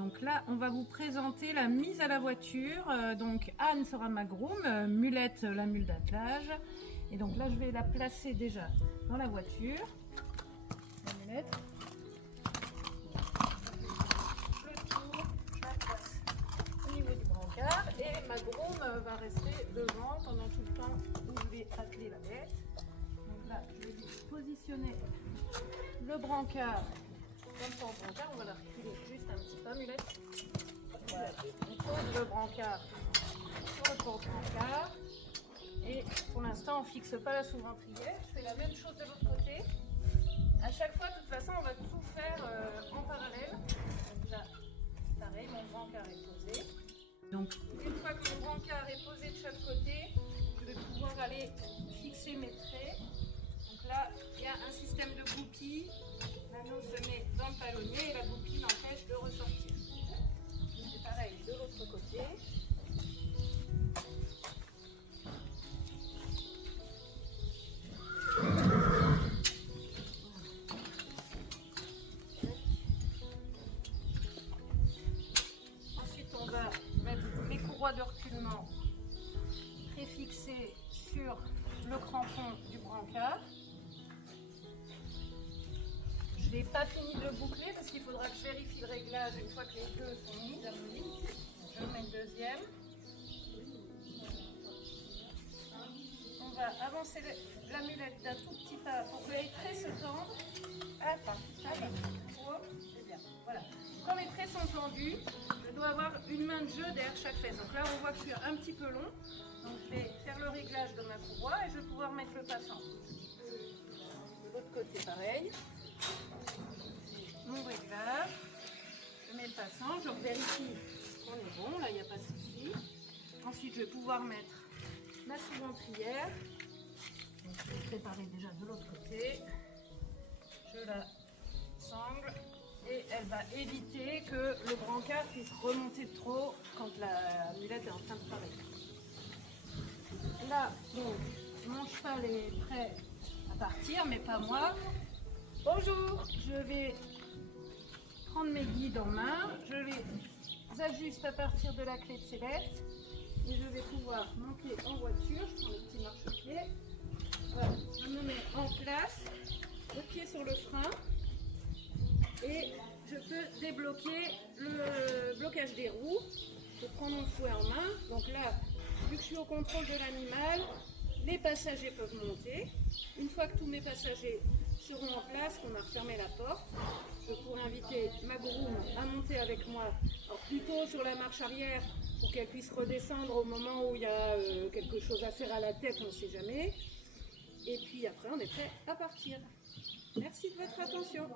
Donc là, on va vous présenter la mise à la voiture. Donc Anne sera ma groom, Mulette la mule d'attelage. Et donc là, je vais la placer déjà dans la voiture. La Mulette. Le tour, je la place au niveau du brancard. Et ma groom va rester devant pendant tout le temps où je vais atteler la bête. Donc là, je vais positionner le brancard. Comme ça, en brancard, on va la reculer juste un petit peu, Mulette. Voilà. On pose le brancard sur le porte-brancard. Et pour l'instant, on ne fixe pas la sous-ventrière. Je fais la même chose de l'autre côté. À chaque fois, de toute façon, on va tout faire en parallèle. Donc là, pareil, mon brancard est posé. Donc, une fois que mon brancard est posé de chaque côté, je vais pouvoir aller fixer mes traits. Donc là, il y a un système de goupille. L'anneau se met dans le palonnier et la goupille l'empêche de ressortir. C'est pareil de l'autre côté. Ensuite, on va mettre les courroies de reculement préfixées sur le crampon du brancard. Je n'ai pas fini de le boucler parce qu'il faudra que je vérifie le réglage une fois que les deux sont mis. Je mets le deuxième. On va avancer la mulette d'un tout petit pas pour que les traits se tendent. C'est bien. Voilà. Quand les traits sont tendus, je dois avoir une main de jeu derrière chaque fesse. Donc là, on voit que je suis un petit peu long. Donc je vais faire le réglage de ma courroie et je vais pouvoir mettre le passant. De l'autre côté, pareil. Mon réglage, je mets le passant, je vérifie qu'on est bon, là il n'y a pas de souci. Ensuite je vais pouvoir mettre ma sous-ventrière. Je vais préparer déjà de l'autre côté. Je la sangle et elle va éviter que le brancard puisse remonter trop quand la mulette est en train de travailler. Là donc mon cheval est prêt à partir mais pas moi. Bonjour, je vais prendre mes guides en main, je les ajuste à partir de la clé de sellette et je vais pouvoir monter en voiture. Je prends le petit marchepied, voilà, je me mets en place, le pied sur le frein et je peux débloquer le blocage des roues. Je prends mon fouet en main, donc là, vu que je suis au contrôle de l'animal, les passagers peuvent monter. Une fois que tous mes passagers seront en place, qu'on a refermé la porte, je pourrai inviter ma groom à monter avec moi, alors plutôt sur la marche arrière pour qu'elle puisse redescendre au moment où il y a quelque chose à faire à la tête, on ne sait jamais. Et puis après, on est prêt à partir. Merci de votre attention.